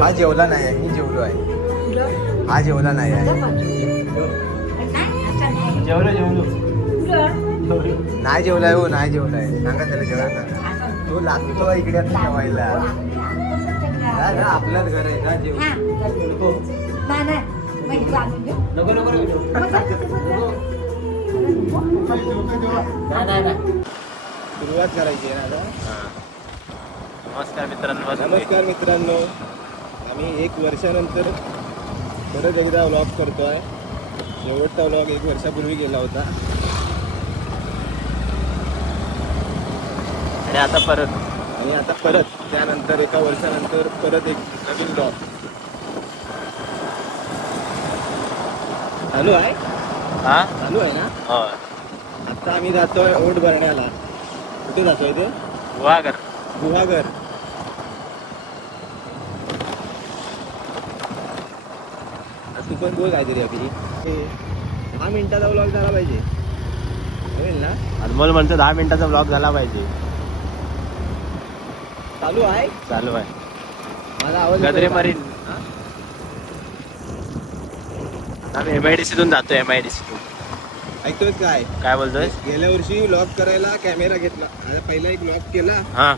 हा जेवला नाही आहे मी जेवलो आहे. हा जेवला नाही आहे. जेवलो जेवलो. नाही जेवलाय हो नाही जेवलाय. सांगा त्याला जेवला तो लागतो इकडे जेवायला. आपलंच घर आहे. का जेव. नको. नको नको सुरुवात करायची आहे ना आता? नमस्कार मित्रांनो. नमस्कार मित्रांनो. आम्ही एक वर्षानंतर परत एकदा व्लॉग करतोय. शेवटचा व्लॉग एक वर्षापूर्वी गेला होता. आणि आता परत? आणि आता परत त्यानंतर एका वर्षानंतर परत एक नवीन व्लॉग चालू आहे? हा? चालू आहे ना? हो. आता आम्ही जातोय ओट भरण्याला. कुठे जातोय ते? वागर गुहागर. पण बोल काहीतरी अभि दहा मिनिटाचा व्लॉग झाला पाहिजे. होईल ना? अनमोल म्हणतो दहा मिनिटाचा ब्लॉग झाला पाहिजे. चालू आहे? चालू आहे. माझा आवाज का? मरीन. आम्ही एम आय डी सीतून जातो एम आय डी सीतून ऐकतोय काय? काय बोलतोय? गेल्या वर्षी व्लॉग करायला कॅमेरा घेतला. आता पहिला एक व्लॉग केला. हा.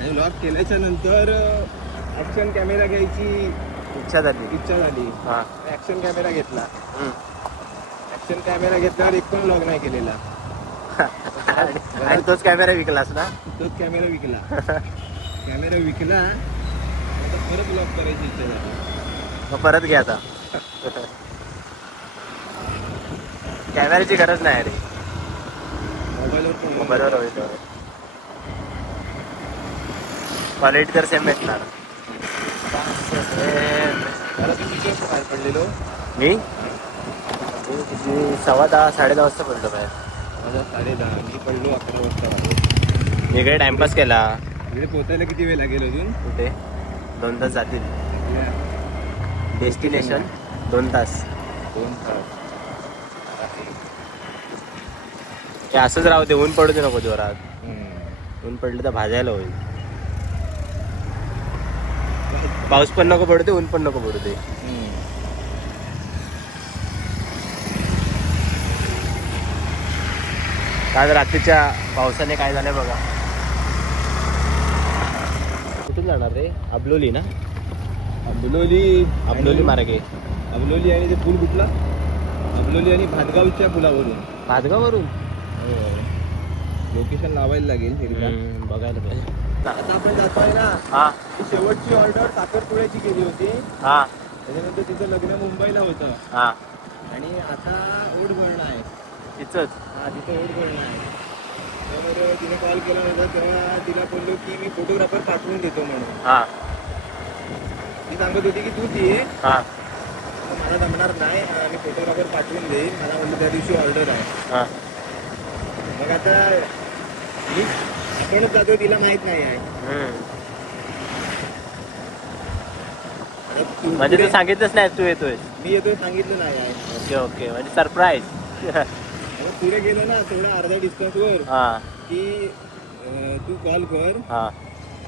आणि व्लॉग केल्याच्यानंतर ऍक्शन कॅमेरा घ्यायची इच्छा झाली. इच्छा झाली. हा. ऍक्शन कॅमेरा घेतला. ऍक्शन कॅमेरा घेतल्यावर एक पण व्लॉग नाही केलेला. आणि तोच कॅमेरा विकलास ना? तोच कॅमेरा विकला. कॅमेरा विकला. आता परत ब्लॉक करायची इच्छा झाली. मग परत घे आता. कॅमेऱ्याची गरज नाही रे. मोबाईलवर मोबाईलवर होईल क्वालिटी तर सेम भेटणार मला तुम्ही किती वाजता बाहेर पडलेलो मी सव्वा दहा साडे दहा वाजता पडलो बाहेर. साडे दहा. मी पडलो अकरा वाजता बाहेर. मी काही टाइमपास केला. इकडे पोहोचायला किती वेळ लागेल अजून? कुठे? दोन तास जातील. डेस्टिनेशन दोन तास. दोन तास. असंच राहू दे ऊन पडू दे नको जोरात. ऊन पडलं तर भाजायला होईल. पाऊस पण नको पडू दे ऊन पण नको पडू दे. आज रात्रीच्या पावसाने काय झालंय बघा. कुठून जाणार रे? अबलोली ना? अबलोली अबलोली मार्गे. अबलोली आणि ते पूल कुठला? अबलोली आणि भातगावच्या पुलावरून. भातगावरून लोकेशन लावायला लागेल बघायला पाहिजे. आता आपण जातोय ना. हा. ती शेवटची ऑर्डर साखरपुड्याची केली होती. हा. त्याच्यानंतर तिचं लग्न मुंबईला होतं. हा. आणि आता ओढ भरणं आहे. तिचंच. हा तिथं ओढ भरणं आहे. त्यामुळे तिने कॉल केला होता तेव्हा तिला बोललो की मी फोटोग्राफर पाठवून देतो म्हणून. हा. ती सांगत होती की तूच ये. हा. मला जमणार नाही मी फोटोग्राफर पाठवून देईन. मला म्हणलं त्या दिवशी ऑर्डर आहे. हा. मग आता मी तिला माहीत नाही आहे. हम्म. आता तू म्हणजे तू सांगितलंच नाही तू येतोय मी येतोय सांगितलं नाही आहे. Okay okay. म्हणजे सरप्राईज मग पुढे गेलो ना थोडा अर्ध्या डिस्टन्सवर हा. की अं, तू कॉल कर. हा.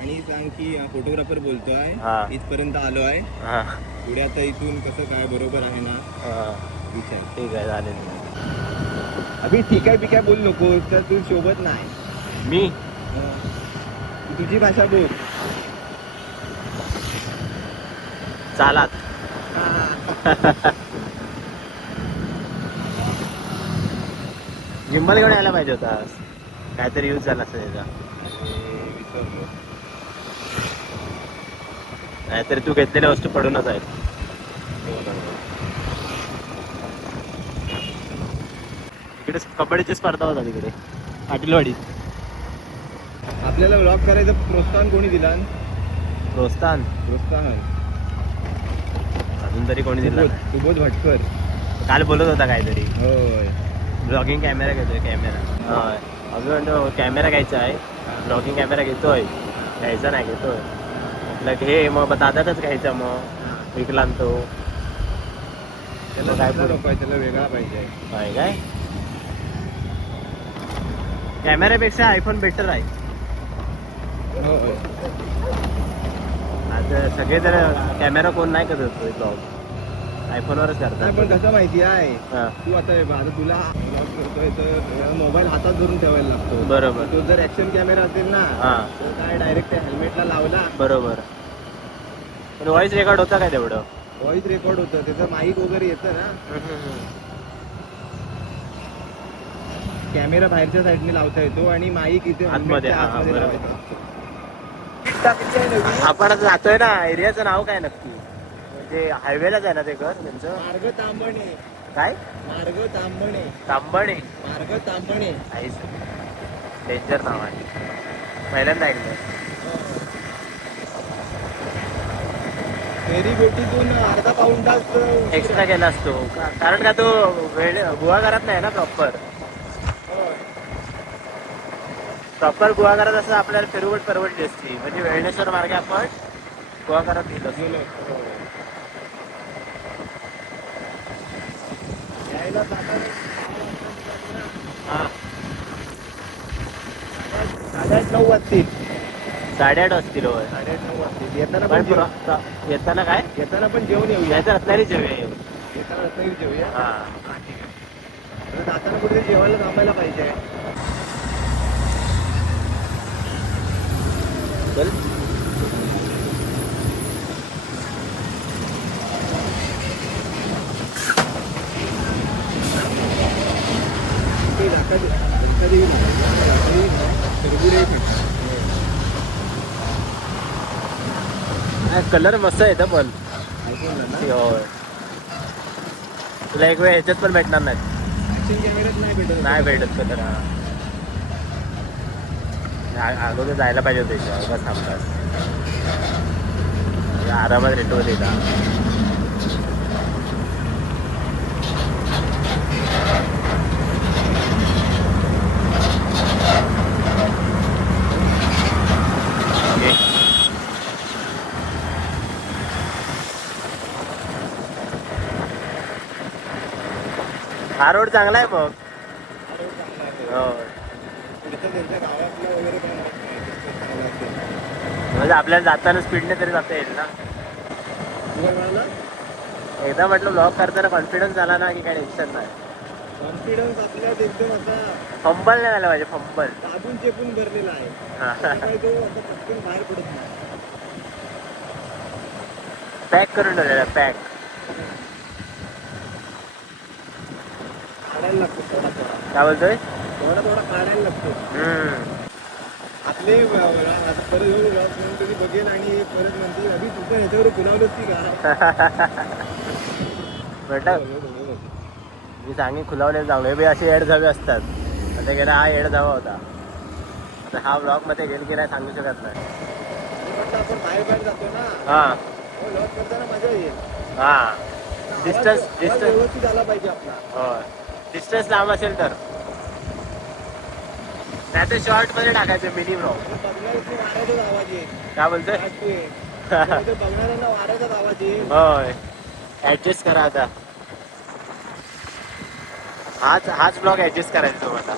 आणि सांग की फोटोग्राफर बोलतोय. हा. इथपर्यंत आलो आहे. हा. पुढे आता इथून कसं काय बरोबर आहे ना हा. विचार. ठीक आहे चालेल अभि ठीक आहे आहे बोल नको तर तू शोभत नाही. मी? तुझी भाषा बोल. चालात. जिंबल घेऊन यायला पाहिजे होता काहीतरी यूज झाला असं त्याचा. नाहीतरी तू घेतलेल्या वस्तू पडूनच आहेत. इकडे कबड्डीची स्पर्धा होता तिकडे. पाटीलवाडी. आपल्याला व्लॉग करायचं प्रोत्साहन कोणी दिला? प्रोत्साहन. प्रोत्साहन. अजून तरी कोणी दिलं? सुबोध सुबोध भटकर. काल बोलत होता काहीतरी. होय. ब्लॉगिंग कॅमेरा घेतोय कॅमेरा होय. अजून म्हणतो कॅमेरा घ्यायचा आहे. ब्लॉगिंग कॅमेरा घेतोय. घ्यायचा नाही घेतोय. म्हटलं घे मग दादातच घ्यायचा मग. विकला न तो. त्याला काय काय बोलू? नको आहे त्याला वेगळा पाहिजे. काय? काय कॅमेऱ्यापेक्षा आयफोन बेटर आहे. तर सगळे जर कॅमेरा कोण नाही करत ब्लॉग आयफोनवरच नाही पण करतात कसं माहिती आहे हा. तू आता हे बघ, आता तुला vlog करतोय तर मोबाईल हातात धरून ठेवायला लागतो. बरोबर. तो जर ऍक्शन कॅमेरा असेल ना हा. तर काय डायरेक्ट हेल्मेटला लावला. बरोबर. पण व्हॉइस रेकॉर्ड होता काय तेवढं? व्हॉइस रेकॉर्ड होतं त्याचं माईक वगैरे येतं ना. कॅमेरा बाहेरच्या साईडने लावता येतो आणि माईक इथे आतमध्ये, हा, हा, आतमध्ये बरोबर. लावायचा असतो. किट टाकायची आहे नवीन. आपण आता जातोय ना एरियाचं नाव काय नक्की? म्हणजे हायवेलाच आहे ना ते घर त्यांचं? मार्ग तांबणे. काय? मार्ग तांबणे. तांबणे. मार्ग तांबणे. आईस डेंजर नाव आहे. पहिल्यांदा ऐकलं बोटीतून अर्धा पाऊण तास एक्स्ट्रा केला असतो. कारण का तो वेळ गुहा करत नाही ना प्रॉपर होय. प्रॉपर गुहा करत असं आपल्याला फिरवट परवडली असती. म्हणजे वेळणेश्वर मार्गे आपण गुहा करत गेलो असतो. गेलो. हा. साडेआठ नऊ वाजतील. साडेआठ वाजतील होय. साडेआठ नऊ वाजतील. येताना पण पण जेव- प्र- प्र- येताना काय? येताना पण जेवण येऊया. यायचं रत्नागिरी जेवूया येऊ. येताना रत्नागिरी जेवूया. हा. हा, तर जाताना कुठे जेवायला थांबायला पाहिजे. खरबुडे कलर मस्त येतं पण. होय. तुला एक वेळ ह्याच्यात पण भेटणार नाही ऍक्शन कॅमेऱ्यात नाही भेटत. नाही भेटत कलर हा अगोदर जायला पाहिजे होतं इथे. बस थांबतात आरामात रेटवर येता हा रोड चांगला आहे मग. हो. म्हणजे आपल्याला जाताना स्पीडने तरी जाता येईल ना? एकदा म्हटलं ब्लॉग करताना कॉन्फिडन्स आला ना की काय टेन्शन नाही. कॉन्फिडन्स आपल्यात एकदम असा फंबल नाही झालं पाहिजे फंबल दाबून चेपून भरलेला आहे. त्यामुळे तो आता पटकन बाहेर पडत नाही. पॅक करून ठेवलेला पॅक काय बोलतोय? थोडा थोडा काढायला लागतो. आपले परत येऊन vlog म्हणून कधी बघेल आणि परत म्हणते अभि तू पण ती का? म्हटलं मी सांगे खुलावले जाऊ हे बी असे एड जावे असतात. आता गेला हा एड जावा होता. आता हा ब्लॉगमध्ये गेल की नाही सांगू शकत नाही. आणि म्हटलं आपण बाहेर बाहेर जातो ना. हा. करताना मजा येईल. हा. पाहिजे आपला. हो डिस्टन्स लांब असेल तर. नाही तर शॉर्टमध्ये टाकायचं मिनी ब्लॉग वाऱ्याचाच आवाज येईल काय बोलतोय? आज तू ये. त्यामध्ये बघणाऱ्यांना वाऱ्याचाच आवाज येईल होय. ऍडजस्ट करा आता. हाच हाच ब्लॉग ऍडजस्ट करायचा तो आता.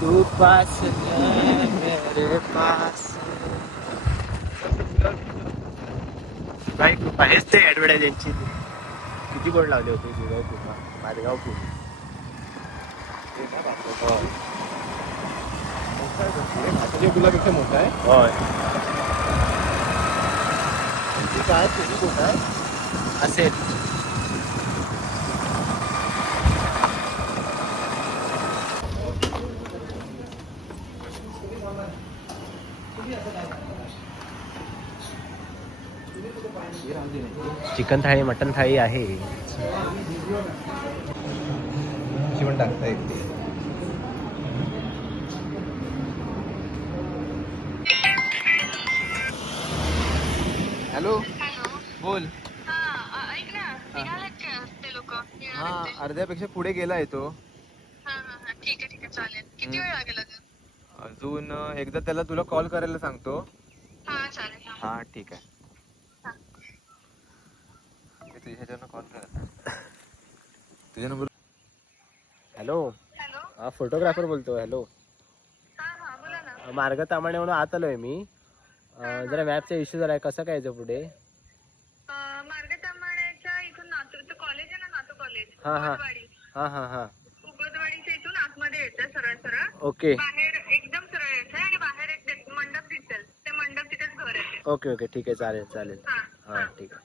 तू पास है मेरे पास काय कृपा हेच ते ऍडव्हर्टाईज यांची किती बोर्ड लावले होते कृपा मादगाव पूल तुझ्या मुलापेक्षा मोठा आहे होय ती काय तुझी मोठा आहे असेल चिकन थाळी मटन थाळी आहे. टाकता येते हॅलो? बोल. हा अर्ध्यापेक्षा पुढे गेला तो आहे चालेल किती अजून एकदा त्याला तुला कॉल करायला सांगतो. हा ठीक आहे. तुझ्या कॉल कर तुझ्या नंबर हॅलो. हॅलो. हा फोटोग्राफर बोलतो हॅलो. हा हा बोला ना. मार्ग तामाणे म्हणून आत आलोय मी. जरा मॅपचा इश्यू झालाय कसं काय यायचं पुढे? हा, हा. हा हा हा. इथून आतमध्ये सरळ सरळ. ओके. बाहेर एकदम सरळ यायचं आणि बाहेर एक दे- मंडप दिसेल. ते मंडप तिथेच घर आहे. Okay okay. ठीक आहे चालेल चालेल. हा हा ठीक आहे.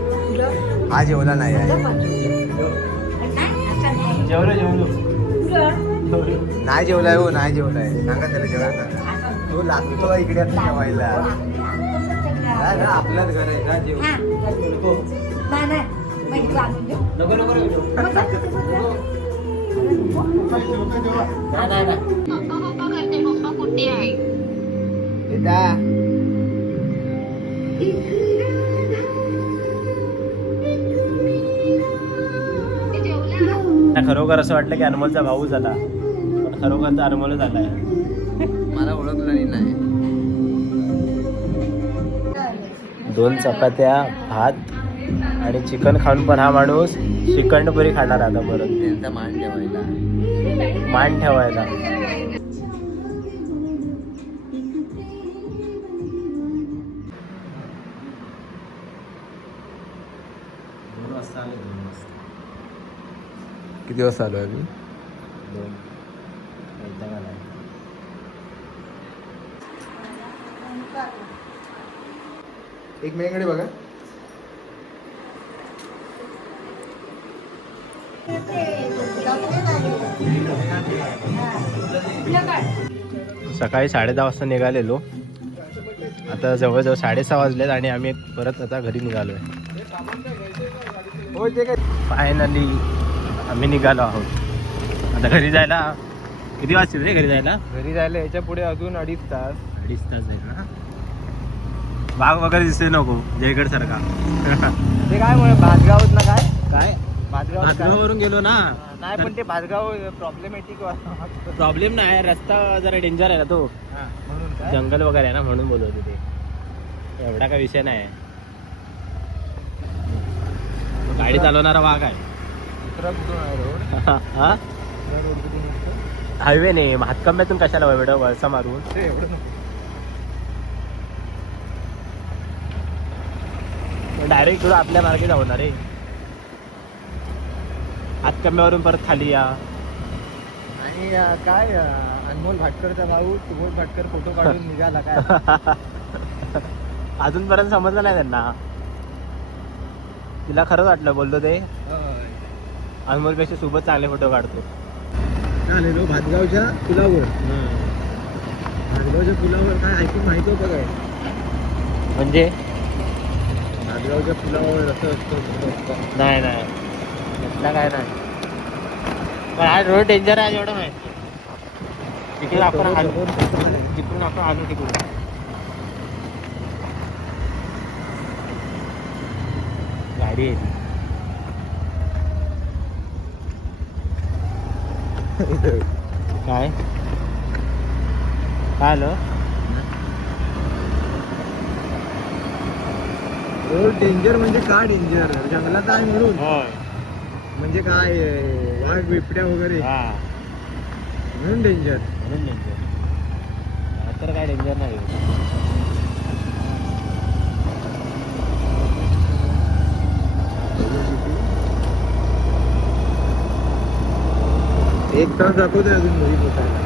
हा जेवला नाही आहे जेवलो जेवलो नाही जेवलाय हो नाही जेवलाय सांगा त्याला जेवायला तो लागतो इकडे आता जेवायला काय ना आपलंच घर आहे ना जेव नको नको पप्पा पप्पा करते पप्पा कुठे आहे बेटा खरोखर असं वाटलं की अनमोलचा भाऊ झाला. पण खरोखर तर अनमोल झालाय मला ओळखलं नाही. दोन चपात्या भात आणि चिकन खाऊन पण हा माणूस श्रीखंडपुरी खाणार आता परत. त्यांचा मान ठेवायला. मान ठेवायला. दोन वाजता आले दोन वाजता. किती वाजता आलो दोन. वैताग आलाय. एक मिनिकडे बघा. सकाळी साडे दहा वाजता निघालेलो. आता जवळजवळ साडेसहा वाजलेत आणि आम्ही परत आता घरी निघालोय. हो ते काय? फायनली आम्ही निघालो आहोत. आता घरी जायला किती वाजतील रे घरी जायला? घरी जायला याच्यापुढे अजून अडीच तास. अडीच तास जाईल ना वाघ वगैरे दिसते नको जयगड सारखा. ते काय म्हणे भातगाव ना काय? काय? भातगाव काय? भातगावावरून गेलो ना. नाही पण ते भातगाव प्रॉब्लेमॅटिक प्रॉब्लेम नाही रस्ता जरा डेंजर आहे ना तो. जंगल वगैरे आहे ना म्हणून बोलवतो ते. एवढा काय विषय नाही. गाडी चालवणारा वाघ आहे दुसरा कुठून आहे रोड हा? हायवे नाही हातकंब्यातून कशाला एवढं वळसा मारून. डायरेक्ट तुला आपल्या मार्गे जाऊ ना रे. हातकंब्यावरून परत खाली या. आणि काय अनमोल भाटकरचा भाऊ सुबोध भाटकर फोटो काढून निघाला काय? अजूनपर्यंत समजलं नाही त्यांना. तिला खरंच वाटलं बोललो ते. अनमोलपेक्षा सोबत चांगले फोटो काढतो. आलेलो भातगावच्या पुलावर. भातगावच्या पुलावर काय ऐकून माहिती होतं काय? म्हणजे? भातगावच्या पुलावर असं असतं. नाही नाही. त्यातला काय नाही. पण हा रोड डेंजर आहे एवढं माहिती तिकडे आपण हालू तिकडून आपण हालू तिकडून. गाडी आहे काय? काय आलं? डेंजर म्हणजे का डेंजर जंगलात आहे म्हणून. होय. म्हणजे काय वाघ बिबट्या वगैरे. हा. म्हणून डेंजर म्हणून डेंजर तर काय डेंजर नाही. एक तास दाखवतोय अजून मुली पोचायला